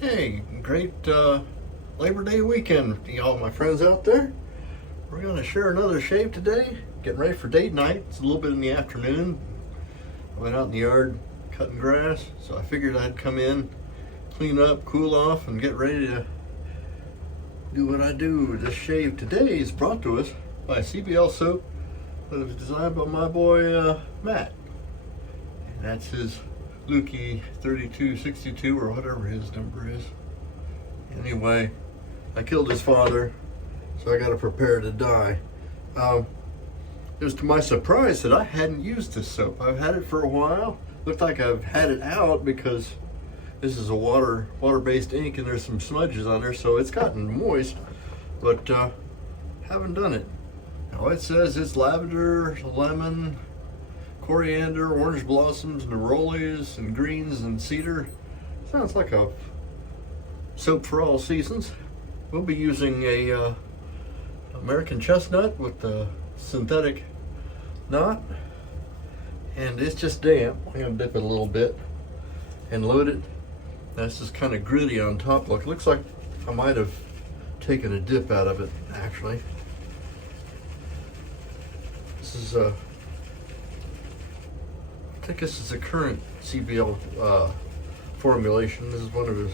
Hey, great Labor Day weekend to all my friends out there. We're going to share another shave today. Getting ready for date night. It's a little bit in the afternoon. I went out in the yard cutting grass, so I figured I'd come in, clean up, cool off, and get ready to do what I do. This shave today is brought to us by CBL Soap that was designed by my boy Matt. And that's his Lukey 3262 or whatever his number is. Anyway, I killed his father, so I got to prepare to die. It was to my surprise that I hadn't used this soap. I've had it for a while. Looked like I've had it out because this is a water-based ink and there's some smudges on there, so it's gotten moist, but haven't done it. Now it says it's lavender, lemon, coriander, orange blossoms, nerolias, and greens, and cedar. Sounds like a soap for all seasons. We'll be using a American chestnut with the synthetic knot, and it's just damp. I'm gonna dip it a little bit and load it. This is kind of gritty on top. Look, looks like I might have taken a dip out of it actually. This is I think this is a current CBL formulation. This is one of his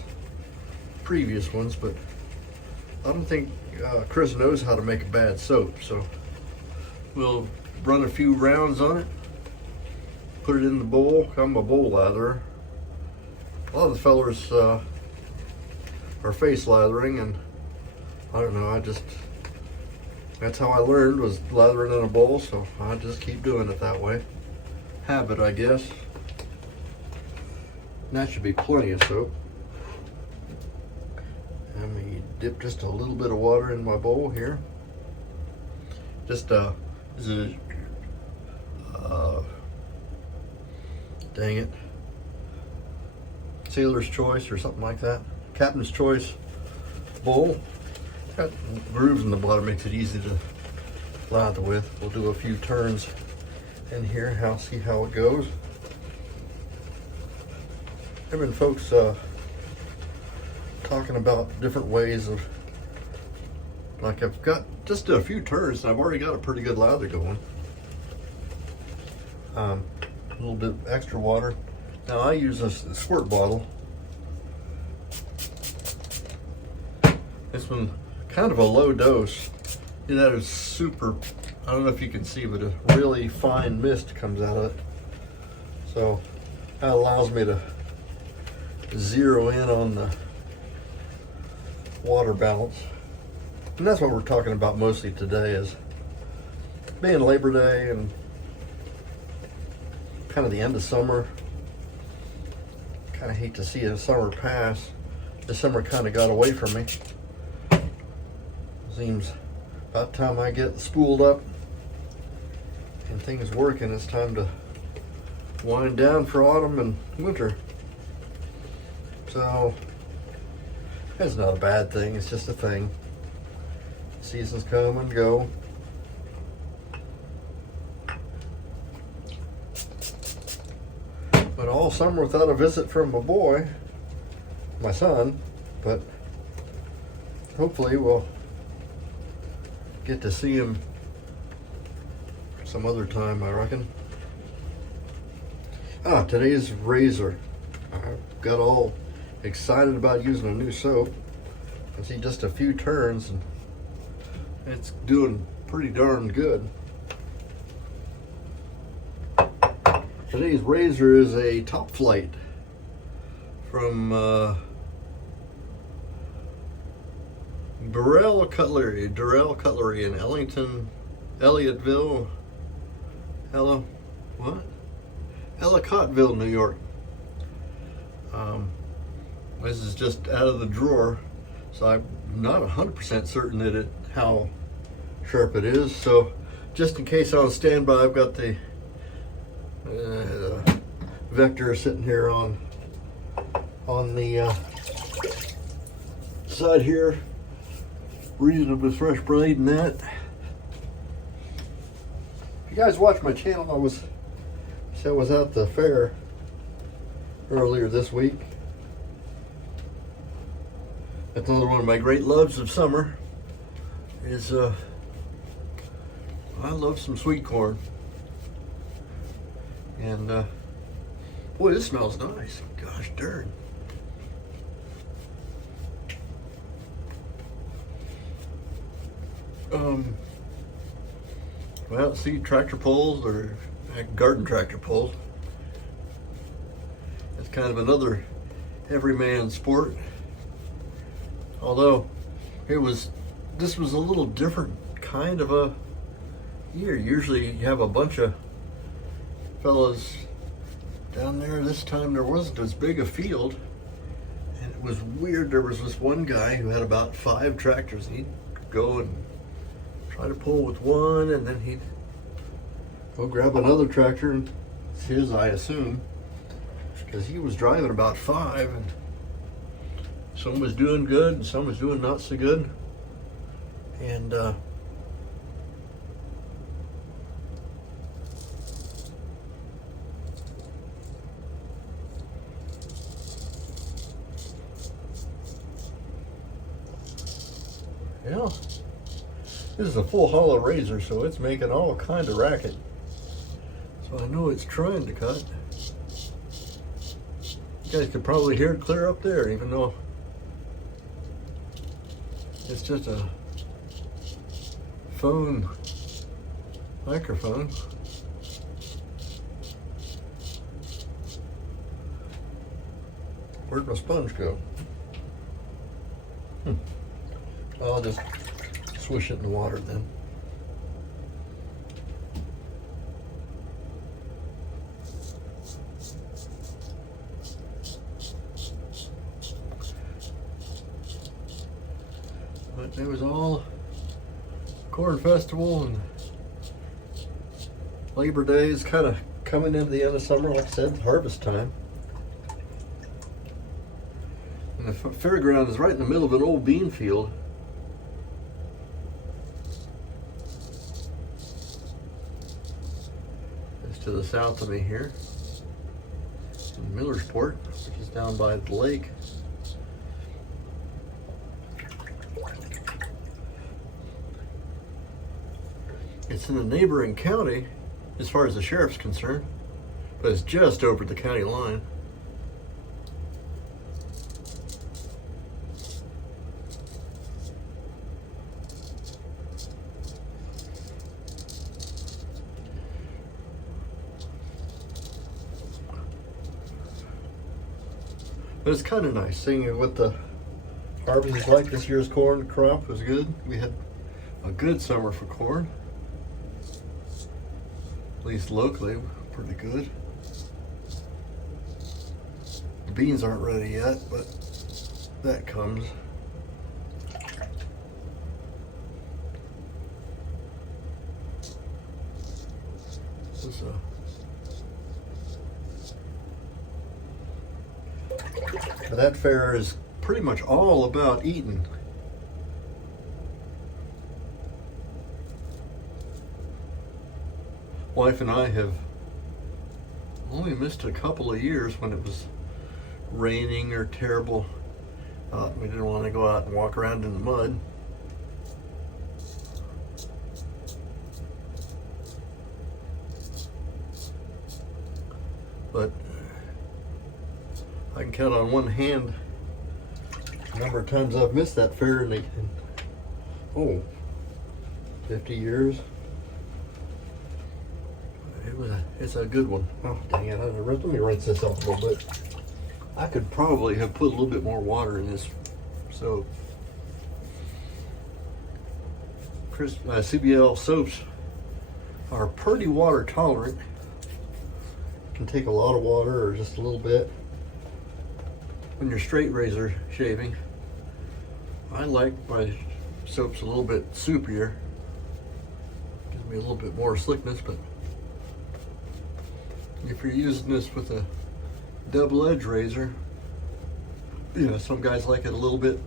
previous ones, but I don't think Chris knows how to make a bad soap, so we'll run a few rounds on it, put it in the bowl. I'm a bowl latherer. A lot of the fellers are face lathering, and I don't know, that's how I learned, was lathering in a bowl, so I just keep doing it that way. Habit, I guess. And that should be plenty of soap. Let me dip just a little bit of water in my bowl here. Just this is dang it, Sailor's Choice or something like that. Captain's Choice bowl. Got grooves in the bottom, makes it easy to lather with. We'll do a few turns in here, see how it goes. There have been folks talking about different ways of, like, I've got just a few turns and I've already got a pretty good lather going. A little bit extra water. Now I use a squirt bottle. This one kind of a low dose. That is super, I don't know if you can see, but a really fine mist comes out of it. So that allows me to zero in on the water balance. And that's what we're talking about mostly today, is being Labor Day and kind of the end of summer. Kind of hate to see a summer pass. The summer kind of got away from me. Seems about time I get spooled up and things working, it's time to wind down for autumn and winter. So it's not a bad thing, it's just a thing. Seasons come and go. But all summer without a visit from my son, but hopefully we'll get to see him some other time, I reckon. Today's razor. I got all excited about using a new soap. I see just a few turns and it's doing pretty darn good. Today's razor is a Top Flight from Durrell Cutlery in Elliotteville, Ellicottville, New York. This is just out of the drawer, so I'm not 100% certain that how sharp it is. So just in case on standby, I've got the Vector sitting here on the side here, reasonably fresh blade and that. If you guys watch my channel, I was at the fair earlier this week. That's another one of my great loves of summer is I love some sweet corn. And boy, this smells nice. Gosh darn. Well, see, tractor pulls or garden tractor pulls. It's kind of another everyman sport. Although this was a little different kind of a year. Usually you have a bunch of fellas down there. This time there wasn't as big a field, and it was weird. There was this one guy who had about 5 tractors, and he'd go and try to pull with one, and then he'd go grab another tractor, and it's his, I assume, because he was driving about 5, and some was doing good and some was doing not so good. And yeah, this is a full hollow razor, so it's making all kind of racket. So I know it's trying to cut. You guys could probably hear it clear up there, even though it's just a phone microphone. Where'd my sponge go? I'll just swish it in the water then. But it was all Corn Festival, and Labor Day is kind of coming into the end of summer. Like I said, harvest time. And the fairground is right in the middle of an old bean field. It's to the south of me here, in Millersport, which is down by the lake. It's in a neighboring county as far as the sheriff's concerned, but it's just over the county line. But it's kind of nice seeing what the harvest is like. This year's corn crop was good. We had a good summer for corn. At least locally, pretty good. The beans aren't ready yet, but that comes. That fair is pretty much all about eating. Wife and I have only missed a couple of years when it was raining or terrible. We didn't want to go out and walk around in the mud. But I can count on one hand the number of times I've missed that fair in 50 years. It's a good one. Oh, dang it. Let me rinse this off a little bit. I could probably have put a little bit more water in this soap. CBL soaps are pretty water tolerant. Can take a lot of water or just a little bit. When you're straight razor shaving, I like my soaps a little bit soupier. Gives me a little bit more slickness, but if you're using this with a double-edged razor, you know, some guys like it a little bit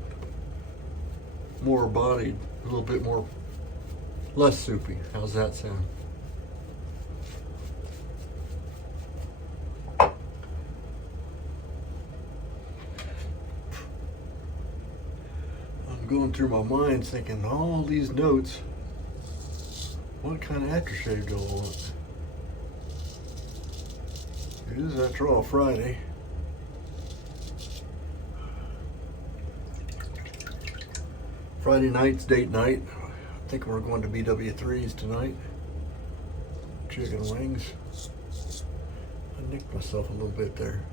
more bodied, a little bit more, less soupy. How's that sound? I'm going through my mind thinking all these notes. What kind of aftershave do I want? It is after all Friday. Friday night's date night. I think we're going to BW3's tonight. Chicken wings. I nicked myself a little bit there.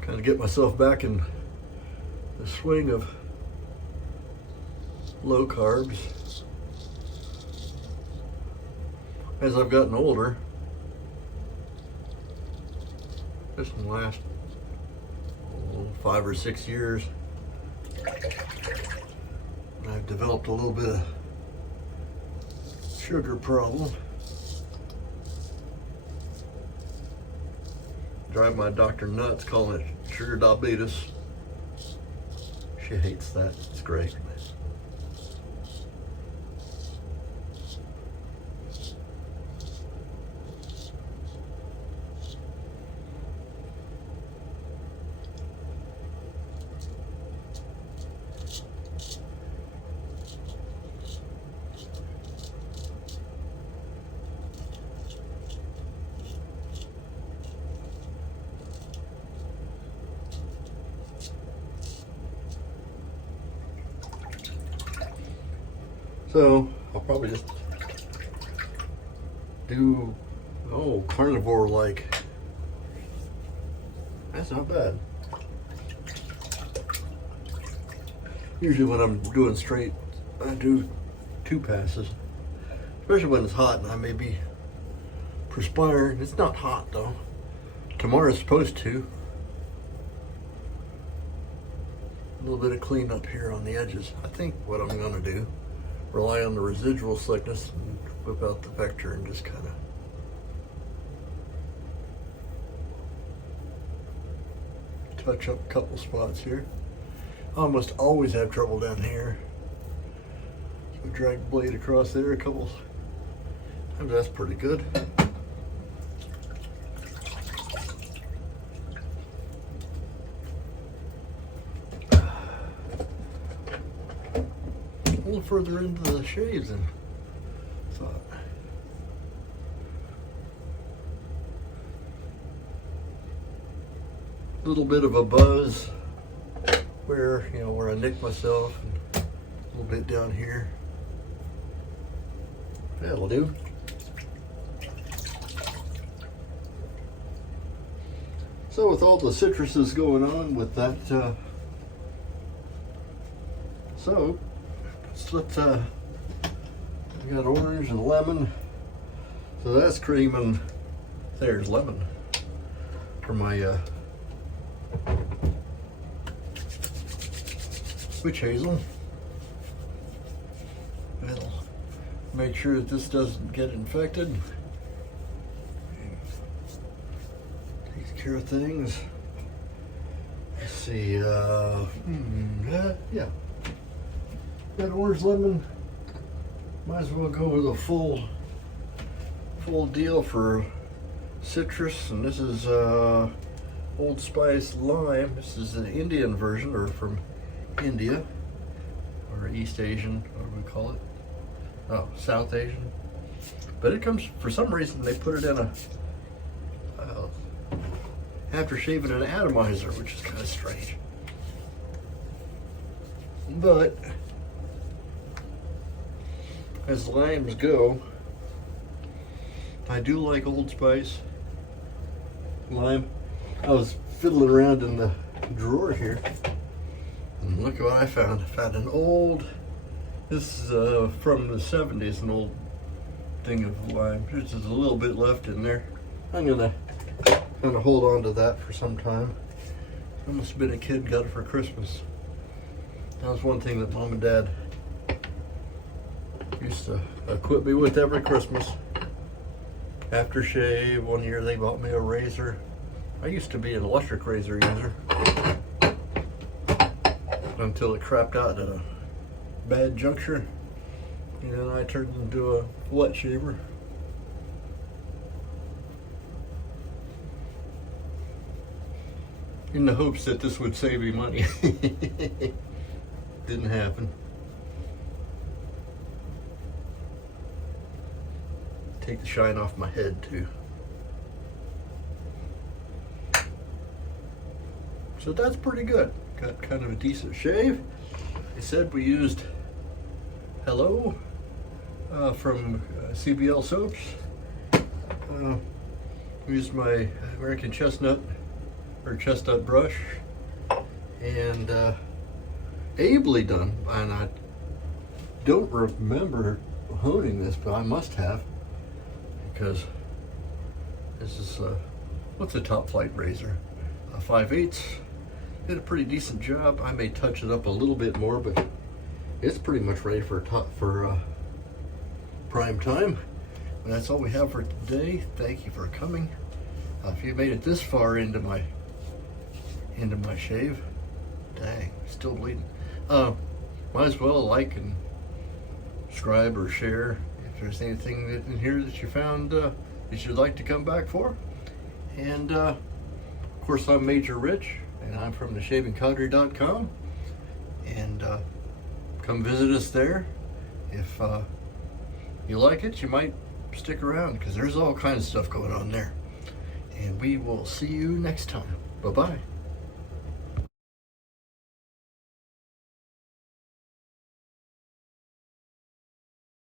Kind of get myself back in the swing of low carbs. As I've gotten older, just in the last 5 or 6 years, I've developed a little bit of sugar problem. Drive my doctor nuts calling it sugar diabetes. She hates that. It's great. So I'll probably just do, carnivore like. That's not bad. Usually when I'm doing straight, I do 2 passes. Especially when it's hot and I may be perspiring. It's not hot though. Tomorrow's supposed to. A little bit of cleanup here on the edges. I think what I'm gonna do, rely on the residual slickness and whip out the vector and just kind of touch up a couple spots here. I almost always have trouble down here. So drag the blade across there a couple times. That's pretty good. A little further into the shaves than thought. A little bit of a buzz where I nicked myself, and a little bit down here. That'll do. So with all the citruses going on with that soap, let's we got orange and lemon. So that's cream and there's lemon for my witch hazel. That'll make sure that this doesn't get infected. Takes care of things. Let's see, yeah. Got orange lemon. Might as well go with a full deal for citrus, and this is Old Spice lime. This is an Indian version, or from India, or East Asian, what do we call it? Oh, South Asian. But it comes, for some reason, they put it in a aftershave in an atomizer, which is kind of strange. But as limes go, I do like Old Spice lime. I was fiddling around in the drawer here, and look what I found. I found an old, this is from the 70s, an old thing of lime. There's just a little bit left in there. I'm gonna kind of hold on to that for some time. I must have been a kid, got it for Christmas. That was one thing that Mom and Dad used to equip me with every Christmas. Aftershave, one year they bought me a razor. I used to be an electric razor user until it crapped out at a bad juncture, and then I turned into a wet shaver. in the hopes that this would save me money. Didn't happen. Take the shine off my head too. So that's pretty good. Got kind of a decent shave. I said we used Hello from CBL Soaps. Used my American Chestnut brush, and ably done. And I don't remember honing this, but I must have, because this is what's a top flight razor, a 5/8. Did a pretty decent job. I may touch it up a little bit more, but it's pretty much ready for prime time. And that's all we have for today. Thank you for coming. If you made it this far into my shave, dang, still bleeding. Might as well like and subscribe or share if there's anything in here that you found that you'd like to come back for. And of course, I'm Major Rich, and I'm from theshavingcadre.com. And come visit us there. If you like it, you might stick around, because there's all kinds of stuff going on there. And we will see you next time. Bye-bye.